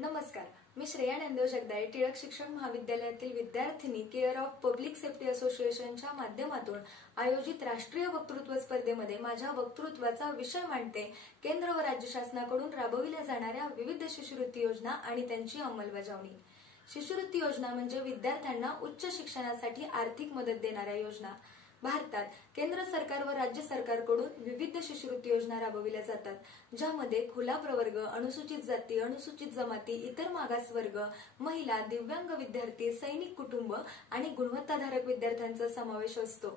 नमस्कार, मी श्रेया नंदेव जगदाळे टिळक शिक्षण महाविद्यालयातील विद्यार्थिनी केअर ऑफ पब्लिक सेफ्टी असोसिएशनच्या माध्यमातून आयोजित राष्ट्रीय वक्तृत्व स्पर्धेमध्ये माझ्या वक्तृत्वाचा विषय मांडते. केंद्र व राज्य शासनाकडून राबविल्या जाणाऱ्या विविध शिष्यवृत्ती योजना आणि त्यांची अंमलबजावणी. शिष्यवृत्ती योजना म्हणजे विद्यार्थ्यांना उच्च शिक्षणासाठी आर्थिक मदत देणाऱ्या योजना. भारतात केंद्र सरकार व राज्य सरकारकडून विविध शिष्यवृत्ती योजना राबविल्या जातात, ज्यामध्ये खुला प्रवर्ग, अनुसूचित जाती, अनुसूचित जमाती, इतर मागासवर्ग, महिला, दिव्यांग विद्यार्थी, सैनिक कुटुंब आणि गुणवत्ताधारक विद्यार्थ्यांचा समावेश असतो.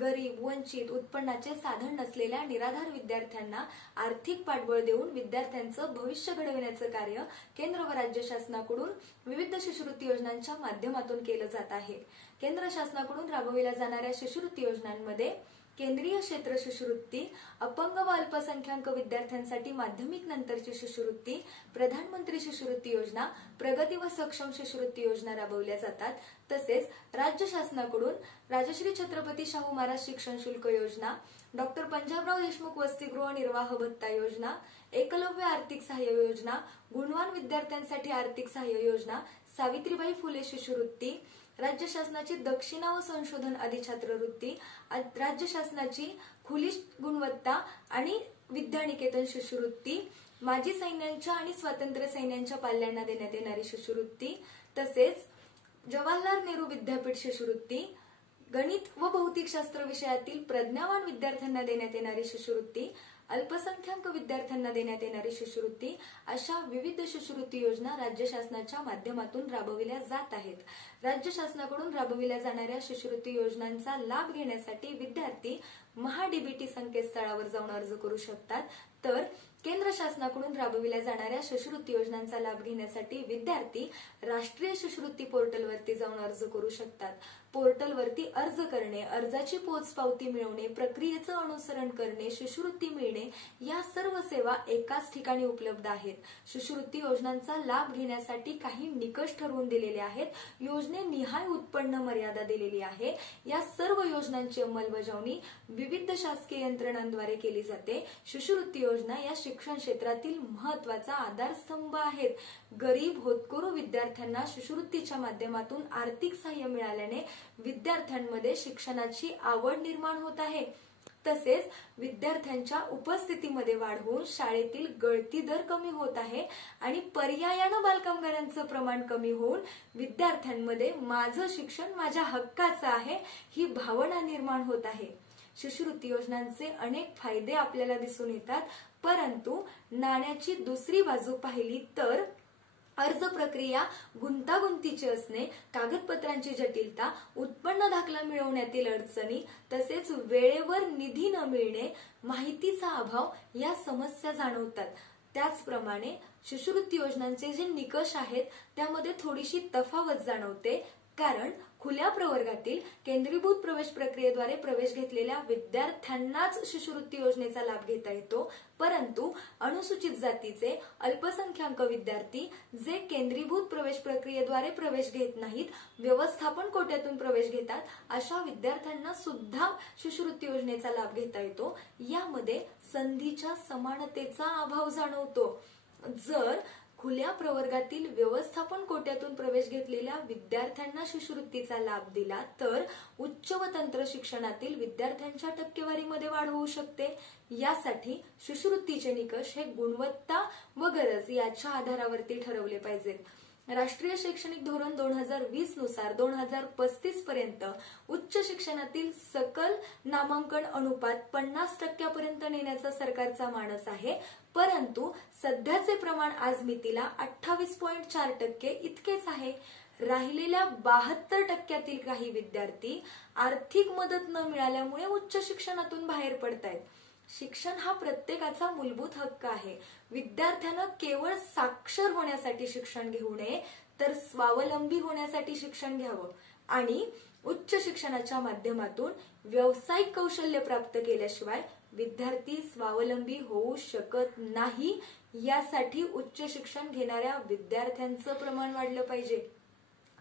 गरीब, वंचित, उत्पन्नाचे साधन नसलेल्या निराधार विद्यार्थ्यांना आर्थिक पाठबळ देऊन विद्यार्थ्यांचं भविष्य घडविण्याचं कार्य केंद्र व राज्य शासनाकडून विविध शिष्यवृत्ती योजनांच्या माध्यमातून केलं जात आहे. केंद्र शासनाकडून राबविल्या जाणाऱ्या शिष्यवृत्ती योजनांमध्ये केंद्रीय क्षेत्र शिष्यवृत्ती, अपंग व अल्पसंख्याक विद्यार्थ्यांसाठी माध्यमिक नंतरची शिष्यवृत्ती, प्रधानमंत्री शिष्यवृत्ती योजना, प्रगती व सक्षम शिष्यवृत्ती योजना राबवल्या जातात. तसेच राज्य शासनाकडून राजश्री छत्रपती शाहू महाराज शिक्षण शुल्क योजना, डॉक्टर पंजाबराव देशमुख वसतिगृह निर्वाह भत्ता योजना, एकलव्य आर्थिक सहाय्य योजना, गुणवान विद्यार्थ्यांसाठी आर्थिक सहाय्य योजना, सावित्रीबाई फुले शिष्यवृत्ती, राज्य शासनाची दक्षिणा व संशोधन अधिछात्रवृत्ती, राज्य शासनाची खुली गुणवत्ता आणि विद्यानिकेतन शिष्यवृत्ती, माजी सैन्यांच्या आणि स्वातंत्र्य सैन्यांच्या पाल्यांना देण्यात येणारी शिष्यवृत्ती, तसेच जवाहरलाल नेहरू विद्यापीठ शिष्यवृत्ती, गणित व भौतिकशास्त्र विषयातील प्रज्ञावान विद्यार्थ्यांना देण्यात येणारी शिष्यवृत्ती, अल्पसंख्याक विद्यार्थ्यांना देण्यात येणारी शिष्यवृत्ती, अशा विविध शिष्यवृत्ती योजना राज्य शासनाच्या माध्यमातून राबविल्या जात आहेत. राज्य शासनाकडून राबविल्या जाणाऱ्या शिष्यवृत्ती योजनांचा लाभ घेण्यासाठी विद्यार्थी महाडीबीटी संकेतस्थळावर जाऊन अर्ज करू शकतात. तर केंद्र शासनाकडून राबविल्या जाणाऱ्या शिष्यवृत्ती योजनांचा लाभ घेण्यासाठी विद्यार्थी राष्ट्रीय शिष्यवृत्ती पोर्टलवरती जाऊन अर्ज करू शकतात. पोर्टलवरती अर्ज करणे, अर्जाची पोचपावती मिळवणे, प्रक्रियेचं अनुसरण करणे, शिष्यवृत्ती मिळणे या सर्व सेवा एकाच ठिकाणी उपलब्ध आहेत. शिष्यवृत्ती योजनांचा लाभ घेण्यासाठी काही निकष ठरवून दिलेले आहेत. योजनेनिहाय उत्पन्न मर्यादा दिलेली आहे. या सर्व योजनांची अंमलबजावणी विविध शासकीय यंत्रणांद्वारे केली जाते. शिष्यवृत्ती योजना या शिक्षण क्षेत्रातील महत्त्वाचा आधारस्तंभ आहेत. गरीब होतकरू विद्यार्थ्यांना शिष्यवृत्तीच्या माध्यमातून आर्थिक सहाय्य मिळाल्याने विद्यार्थ्यांमध्ये शिक्षणाची आवड निर्माण होत आहे. तसेच विद्यार्थ्यांच्या उपस्थितीमध्ये वाढ होऊन शाळेतील गळती दर कमी होत आहे आणि पर्यायानं बालकामगारांचं प्रमाण कमी होऊन विद्यार्थ्यांमध्ये माझं शिक्षण माझ्या हक्काचं आहे ही भावना निर्माण होत आहे. शिष्यवृत्ती योजनांचे अनेक फायदे आपल्याला दिसून येतात, परंतु नाण्याची दुसरी बाजू पाहिली तर अर्ज प्रक्रिया गुंतागुंतीची असणे, कागदपत्रांची जटिलता, उत्पन्न दाखला मिळवण्यातील अडचणी, तसेच वेळेवर निधी न मिळणे, माहितीचा अभाव या समस्या जाणवतात. त्याचप्रमाणे शिष्यवृत्ती योजनांचे जे निकष आहेत त्यामध्ये थोडीशी तफावत जाणवते, कारण खुल्या प्रवर्गातील केंद्रीभूत प्रवेश प्रक्रियेद्वारे प्रवेश घेतलेल्या विद्यार्थ्यांनाच शिष्यवृत्ती योजनेचा लाभ घेता येतो, परंतु अनुसूचित जातीचे अल्पसंख्याक विद्यार्थी जे केंद्रीभूत प्रवेश प्रक्रियेद्वारे प्रवेश घेत नाहीत, व्यवस्थापन कोट्यातून प्रवेश घेतात, अशा विद्यार्थ्यांना सुद्धा शिष्यवृत्ती योजनेचा लाभ घेता येतो. यामध्ये संधीच्या समानतेचा अभाव जाणवतो. जर खुल्या प्रवर्गातील व्यवस्थापन कोट्यातून प्रवेश घेतलेल्या विद्यार्थ्यांना शिष्यवृत्तीचा लाभ दिला तर उच्च व तंत्र शिक्षणातील विद्यार्थ्यांच्या टक्केवारीमध्ये वाढ होऊ शकते. यासाठी शिष्यवृत्तीचे निकष हे गुणवत्ता व गरज याच्या आधारावरती ठरवले पाहिजेत. राष्ट्रीय शैक्षणिक धोरण 2020 नुसार 2035 पर्यंत उच्च शिक्षणातील सकल नामांकन अनुपात 50% नेण्याचा सरकारचा मानस आहे, परंतु सध्याचे प्रमाण आज मितीला 28.4% इतकेच आहे. राहिलेल्या 72% काही विद्यार्थी आर्थिक मदत न मिळाल्यामुळे उच्च शिक्षणातून बाहेर पडतायत. शिक्षण हा प्रत्येकाचा मूलभूत हक्क आहे. विद्यार्थ्यानं केवळ साक्षर होण्यासाठी शिक्षण घेऊ नये, तर स्वावलंबी होण्यासाठी शिक्षण घ्यावं आणि उच्च शिक्षणाच्या माध्यमातून व्यावसायिक कौशल्य प्राप्त केल्याशिवाय विद्यार्थी स्वावलंबी होऊ शकत नाही. यासाठी उच्च शिक्षण घेणाऱ्या विद्यार्थ्यांचं प्रमाण वाढलं पाहिजे.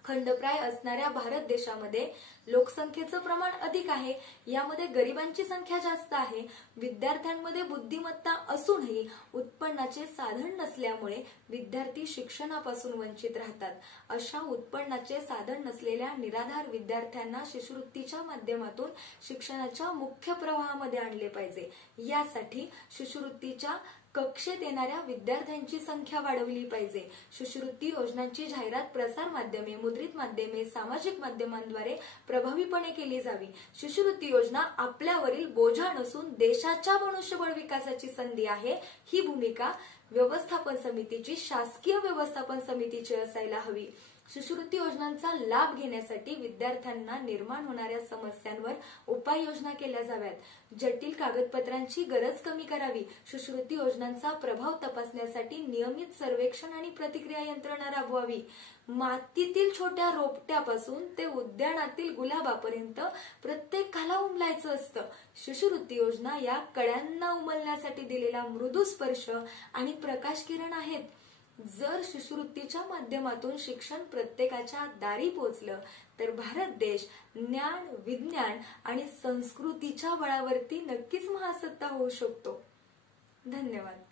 खंडप्राय असणाऱ्या भारत देशामध्ये लोकसंख्येचं प्रमाण अधिक आहे, यामध्ये गरिबांची संख्या जास्त आहे. विद्यार्थ्यांमध्ये बुद्धिमत्ता असूनही उत्पन्नाचे साधन नसल्यामुळे विद्यार्थी शिक्षणापासून वंचित राहतात. अशा उत्पन्नाचे साधन नसलेल्या निराधार विद्यार्थ्यांना शिष्यवृत्तीच्या माध्यमातून शिक्षणाच्या मुख्य प्रवाहामध्ये आणले पाहिजे. यासाठी शिष्यवृत्तीच्या कक्षेत येणाऱ्या विद्यार्थ्यांची संख्या वाढवली पाहिजे. शिष्यवृत्ती योजनांची जाहिरात प्रसार माध्यमे, मुद्रित माध्यमे, सामाजिक माध्यमांद्वारे प्रभावीपणे केली जावी. शिष्यवृत्ती योजना आपल्यावरील बोजा नसून देशाच्या मनुष्यबळ विकासाची संधी आहे, ही भूमिका व्यवस्थापन समितीची, शासकीय व्यवस्थापन समितीची असायला हवी. शिष्यवृत्ती योजनांचा लाभ घेण्यासाठी विद्यार्थ्यांना निर्माण होणाऱ्या समस्यांवर उपाययोजना केल्या जाव्यात. जटिल कागदपत्रांची गरज कमी करावी. शिष्यवृत्ती योजनांचा प्रभाव तपासण्यासाठी नियमित सर्वेक्षण आणि प्रतिक्रिया यंत्रणा राबवावी. मातीतील छोट्या रोपट्यापासून ते उद्यानातील गुलाबापर्यंत प्रत्येकाला उमलायचं असतं. शिष्यवृत्ती योजना या कळ्यांना उमलण्यासाठी दिलेला मृदू स्पर्श आणि प्रकाश किरण आहेत. जर शिष्यवृत्तीच्या माध्यमातून शिक्षण प्रत्येकाच्या दारी पोचलं तर भारत देश ज्ञान, विज्ञान आणि संस्कृतीच्या बळावरती नक्कीच महासत्ता होऊ शकतो. धन्यवाद.